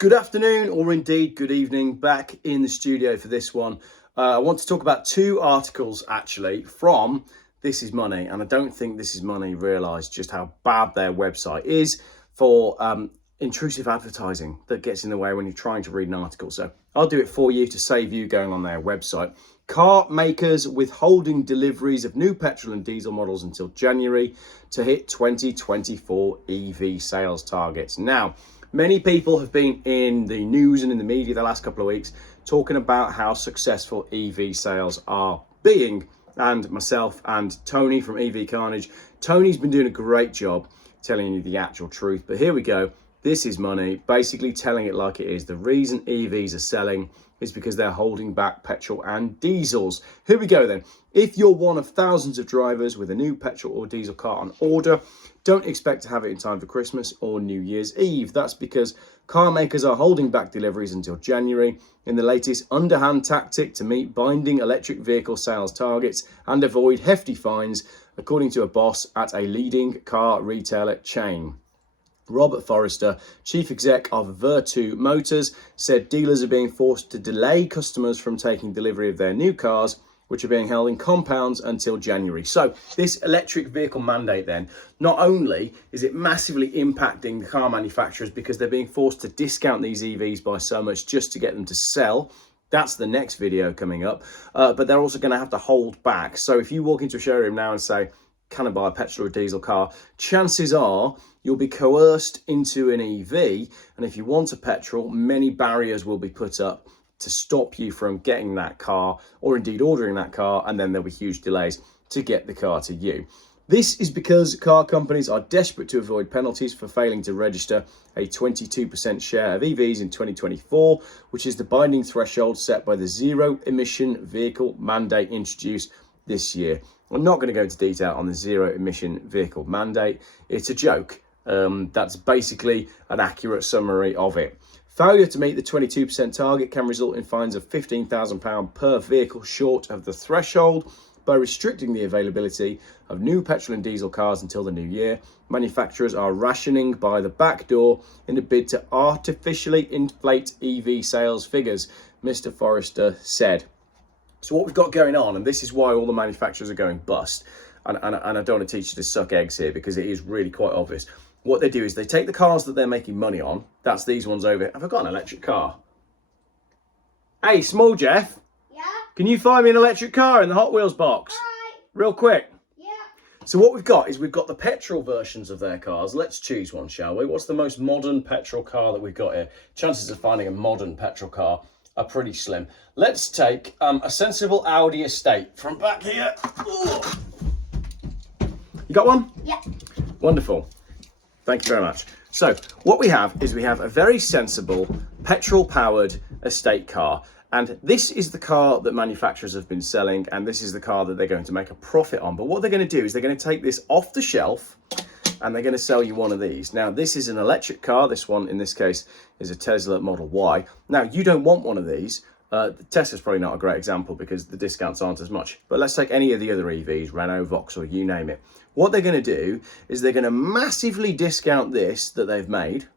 Good afternoon, or indeed good evening, back in the studio for this one. I want to talk about two articles actually from This Is Money, and I don't think This Is Money realise just how bad their website is for intrusive advertising that gets in the way when you're trying to read an article. So I'll do it for you to save you going on their website. Car makers withholding deliveries of new petrol and diesel models until January to hit 2024 EV sales targets. Now, many people have been in the news and in the media the last couple of weeks talking about how successful EV sales are being, and myself and Tony from EV Carnage. Tony's been doing a great job telling you the actual truth, but here we go. This is money, basically telling it like it is. The reason EVs are selling is because they're holding back petrol and diesels. Here we go then. If you're one of thousands of drivers with a new petrol or diesel car on order, don't expect to have it in time for Christmas or New Year's Eve. That's because car makers are holding back deliveries until January in the latest underhand tactic to meet binding electric vehicle sales targets and avoid hefty fines, according to a boss at a leading car retailer chain. Robert Forrester, chief exec of Vertu Motors, said dealers are being forced to delay customers from taking delivery of their new cars, which are being held in compounds until January. So this electric vehicle mandate then, not only is it massively impacting the car manufacturers because they're being forced to discount these EVs by so much just to get them to sell. That's the next video coming up. But they're also going to have to hold back. So if you walk into a showroom now and say, can I buy a petrol or diesel car? Chances are you'll be coerced into an EV. And if you want a petrol, many barriers will be put up to stop you from getting that car or indeed ordering that car. And then there'll be huge delays to get the car to you. This is because car companies are desperate to avoid penalties for failing to register a 22% share of EVs in 2024, which is the binding threshold set by the zero emission vehicle mandate introduced this year. I'm not going to go into detail on the zero emission vehicle mandate. It's a joke. That's basically an accurate summary of it. Failure to meet the 22% target can result in fines of £15,000 per vehicle short of the threshold. By restricting the availability of new petrol and diesel cars until the new year, manufacturers are rationing by the back door in a bid to artificially inflate EV sales figures, Mr. Forrester said. So what we've got going on, and this is why all the manufacturers are going bust, and I don't want to teach you to suck eggs here because it is really quite obvious. What they do is they take the cars that they're making money on, that's these ones over here. Have I got an electric car? Hey, Small Jeff. Yeah? Can you find me an electric car in the Hot Wheels box? Right. Real quick. Yeah. So what we've got is we've got the petrol versions of their cars. Let's choose one, shall we? What's the most modern petrol car that we've got here? Chances of finding a modern petrol car are pretty slim. Let's take a sensible Audi estate from back here. Ooh. You got one? Yeah. Wonderful. Thank you very much. So what we have is we have a very sensible petrol powered estate car. And this is the car that manufacturers have been selling, and this is the car that they're going to make a profit on. But what they're going to do is they're going to take this off the shelf and they're going to sell you one of these. Now, this is an electric car. This one, in this case, is a Tesla Model Y. Now, you don't want one of these. The Tesla's probably not a great example because the discounts aren't as much. But let's take any of the other EVs, Renault, Vauxhall, you name it. What they're going to do is they're going to massively discount this that they've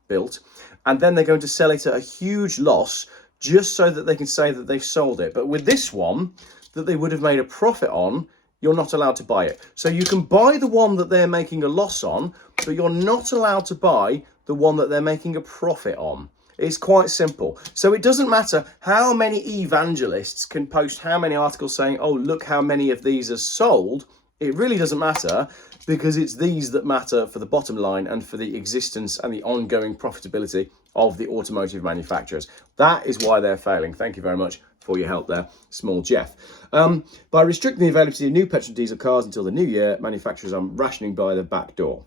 built, and then they're going to sell it at a huge loss just so that they can say that they've sold it. But with this one that they would have made a profit on, you're not allowed to buy it. So you can buy the one that they're making a loss on, but you're not allowed to buy the one that they're making a profit on. It's quite simple. So it doesn't matter how many evangelists can post how many articles saying, oh, look how many of these are sold. It really doesn't matter because it's these that matter for the bottom line and for the existence and the ongoing profitability of the automotive manufacturers. That is why they're failing. Thank you very much for your help there, Small Jeff. By restricting the availability of new petrol and diesel cars until the new year, manufacturers are rationing by the back door.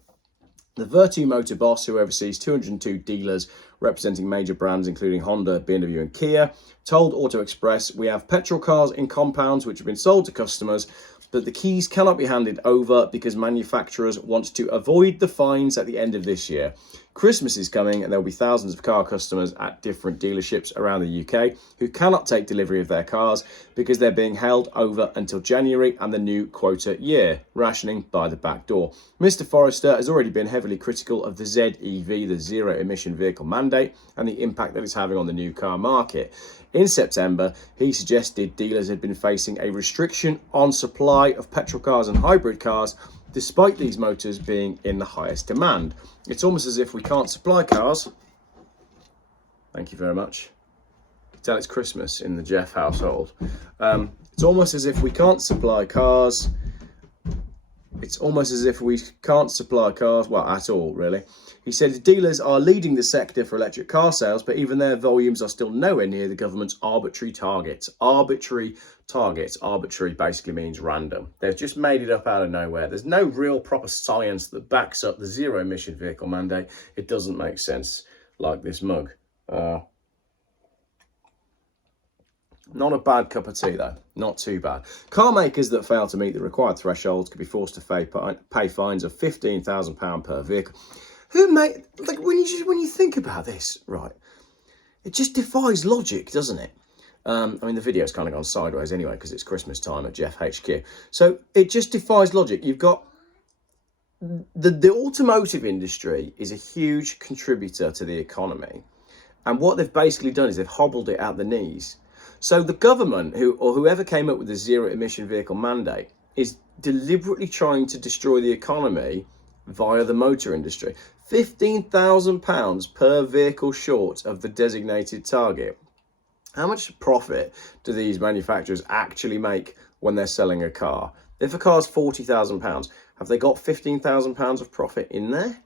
The Vertu Motor boss, who oversees 202 dealers representing major brands including Honda, BMW and Kia, told Auto Express, we have petrol cars in compounds which have been sold to customers, but the keys cannot be handed over because manufacturers want to avoid the fines at the end of this year. Christmas is coming and there'll be thousands of car customers at different dealerships around the UK who cannot take delivery of their cars because they're being held over until January and the new quota year, rationing by the back door. Mr. Forrester has already been heavily critical of the ZEV, the zero emission vehicle mandate, and the impact that it's having on the new car market. In September, he suggested dealers had been facing a restriction on supply of petrol cars and hybrid cars, despite these motors being in the highest demand. It's almost as if we can't supply cars. Thank you very much. Tell it's Christmas in the Jeff household. It's almost as if we can't supply cars. It's almost as if we can't supply cars, well, at all, really. He said the dealers are leading the sector for electric car sales, but even their volumes are still nowhere near the government's arbitrary targets. Arbitrary targets. Arbitrary basically means random. They've just made it up out of nowhere. There's no real proper science that backs up the zero emission vehicle mandate. It doesn't make sense, like this mug. Not a bad cup of tea, though. Not too bad. Car makers that fail to meet the required thresholds could be forced to pay fines of £15,000 per vehicle. Like when you think about this, right? It just defies logic, doesn't it? I mean, the video's kind of gone sideways anyway because it's Christmas time at Jeff HQ. So it just defies logic. You've got the automotive industry is a huge contributor to the economy, and what they've basically done is they've hobbled it out the knees. So the government, whoever came up with the zero emission vehicle mandate, is deliberately trying to destroy the economy via the motor industry. £15,000 per vehicle short of the designated target. How much profit do these manufacturers actually make when they're selling a car? If a car's £40,000, have they got £15,000 of profit in there?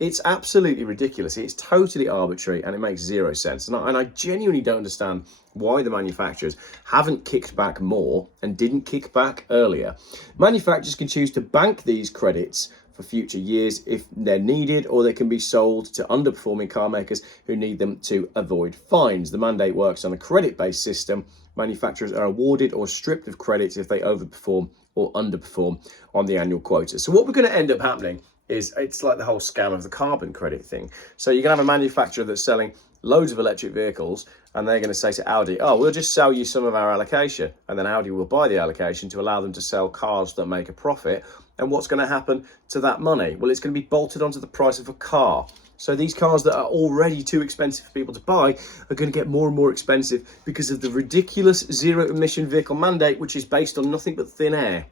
It's absolutely ridiculous. It's totally arbitrary and it makes zero sense. And I genuinely don't understand why the manufacturers haven't kicked back more and didn't kick back earlier. Manufacturers can choose to bank these credits for future years if they're needed, or they can be sold to underperforming car makers who need them to avoid fines. The mandate works on a credit-based system. Manufacturers are awarded or stripped of credits if they overperform or underperform on the annual quota. So what we're going to end up happening is it's like the whole scam of the carbon credit thing. So you're going to have a manufacturer that's selling loads of electric vehicles and they're going to say to Audi, oh, we'll just sell you some of our allocation. And then Audi will buy the allocation to allow them to sell cars that make a profit. And what's going to happen to that money? Well, it's going to be bolted onto the price of a car. So these cars that are already too expensive for people to buy are going to get more and more expensive because of the ridiculous zero emission vehicle mandate, which is based on nothing but thin air.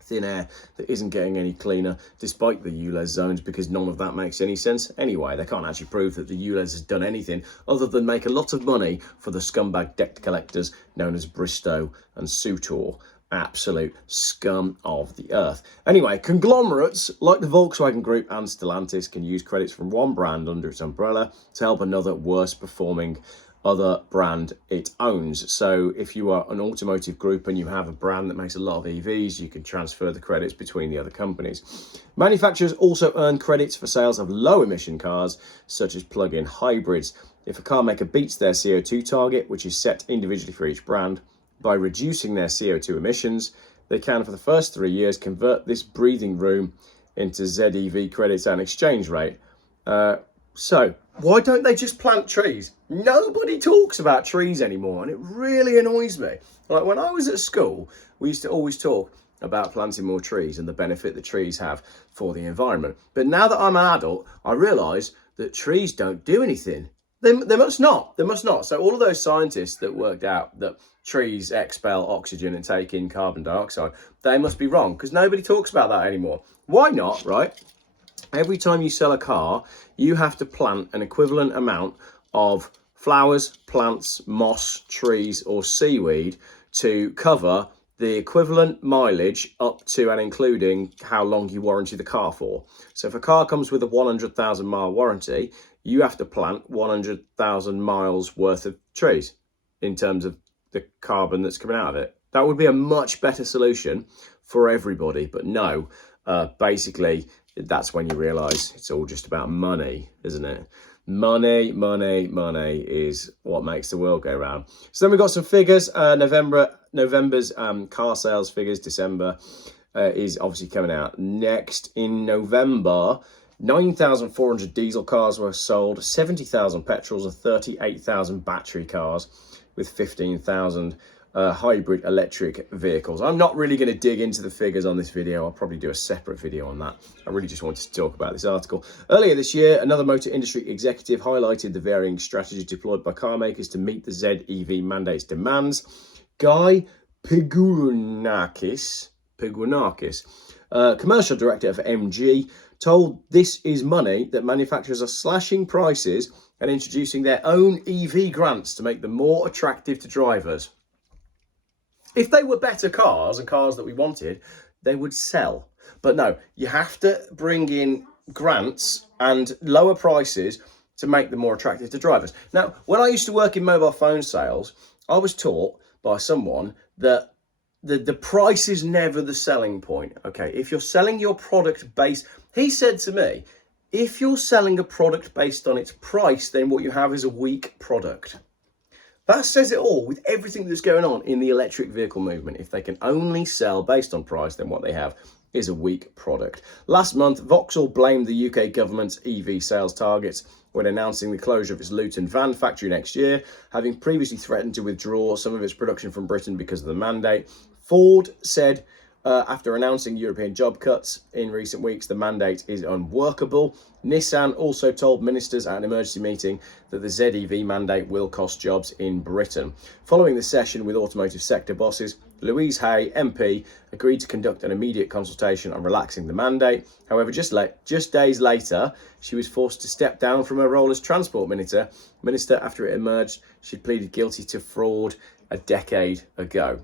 Thin air that isn't getting any cleaner despite the ULEZ zones, because none of that makes any sense anyway. They can't actually prove that the ULEZ has done anything other than make a lot of money for the scumbag debt collectors known as Bristow and Sutor. Absolute scum of the earth. Anyway, conglomerates like the Volkswagen Group and Stellantis can use credits from one brand under its umbrella to help another worse performing other brand it owns. So if you are an automotive group and you have a brand that makes a lot of EVs, you can transfer the credits between the other companies. Manufacturers also earn credits for sales of low emission cars, such as plug-in hybrids. If a car maker beats their CO2 target, which is set individually for each brand, by reducing their CO2 emissions, they can, for the first 3 years, convert this breathing room into ZEV credits and exchange rate. So why don't they just plant trees? Nobody talks about trees anymore, and it really annoys me. Like when I was at school, we used to always talk about planting more trees and the benefit that trees have for the environment. But now that I'm an adult, I realise that trees don't do anything. They must not. They must not. So all of those scientists that worked out that trees expel oxygen and take in carbon dioxide, they must be wrong, because nobody talks about that anymore. Why not, right? Every time you sell a car, you have to plant an equivalent amount of flowers, plants, moss, trees, or seaweed to cover the equivalent mileage up to and including how long you warranty the car for. So if a car comes with a 100,000 mile warranty, you have to plant 100,000 miles worth of trees in terms of the carbon that's coming out of it. That would be a much better solution for everybody, but no, basically that's when you realise it's all just about money, isn't it? Money, money, money is what makes the world go round. So then we've got some figures. November's car sales figures. December is obviously coming out next in November. 9,400 diesel cars were sold, 70,000 petrols and 38,000 battery cars, with 15,000 hybrid electric vehicles. I'm not really going to dig into the figures on this video. I'll probably do a separate video on that. I really just wanted to talk about this article. Earlier this year, another motor industry executive highlighted the varying strategies deployed by car makers to meet the ZEV mandate's demands. Guy Piguinakis, commercial director of MG, told This Is Money that manufacturers are slashing prices and introducing their own EV grants to make them more attractive to drivers. If they were better cars and cars that we wanted, they would sell. But no, you have to bring in grants and lower prices to make them more attractive to drivers. Now, when I used to work in mobile phone sales, I was taught by someone that the price is never the selling point. Okay, if you're selling your product based, he said to me, if you're selling a product based on its price, then what you have is a weak product. That says it all with everything that's going on in the electric vehicle movement. If they can only sell based on price, then what they have is a weak product. Last month, Vauxhall blamed the UK government's EV sales targets when announcing the closure of its Luton van factory next year, having previously threatened to withdraw some of its production from Britain because of the mandate. Ford said after announcing European job cuts in recent weeks, the mandate is unworkable. Nissan also told ministers at an emergency meeting that the ZEV mandate will cost jobs in Britain. Following the session with automotive sector bosses, Louise Hay, MP, agreed to conduct an immediate consultation on relaxing the mandate. However, just days later, she was forced to step down from her role as transport minister after it emerged she'd pleaded guilty to fraud a decade ago.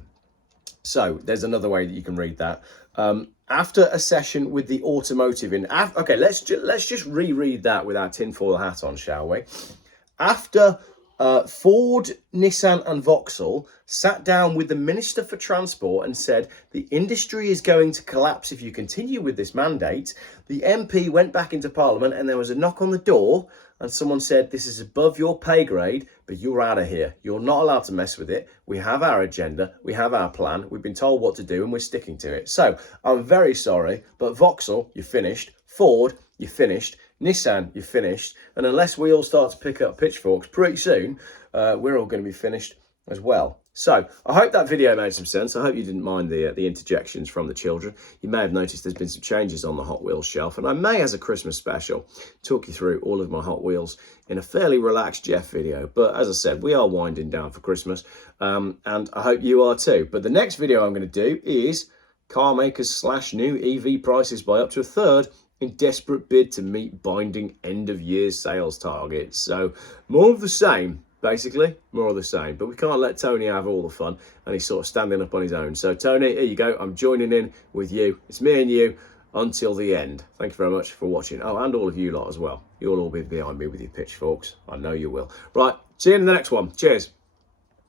So there's another way that you can read that. After a session with the automotive okay, let's just reread that with our tinfoil hat on, shall we? After Ford, Nissan and Vauxhall sat down with the Minister for Transport and said the industry is going to collapse if you continue with this mandate, the MP went back into Parliament and there was a knock on the door and someone said, this is above your pay grade, but you're out of here. You're not allowed to mess with it. We have our agenda. We have our plan. We've been told what to do and we're sticking to it. So I'm very sorry, but Vauxhall, you're finished. Ford, you're finished. Nissan, you're finished. And unless we all start to pick up pitchforks pretty soon, we're all going to be finished as well. So I hope that video made some sense. I hope you didn't mind the interjections from the children. You may have noticed there's been some changes on the Hot Wheels shelf, and I may, as a Christmas special, talk you through all of my Hot Wheels in a fairly relaxed Jeff video. But as I said, we are winding down for Christmas, and I hope you are too. But the next video I'm going to do is car makers slash new EV prices by up to a third in desperate bid to meet binding end-of-year sales targets. So more of the same. Basically, more of the same. But we can't let Tony have all the fun, and he's sort of standing up on his own. So, Tony, here you go. I'm joining in with you. It's me and you until the end. Thank you very much for watching. Oh, and all of you lot as well. You'll all be behind me with your pitchforks. I know you will. Right, see you in the next one. Cheers.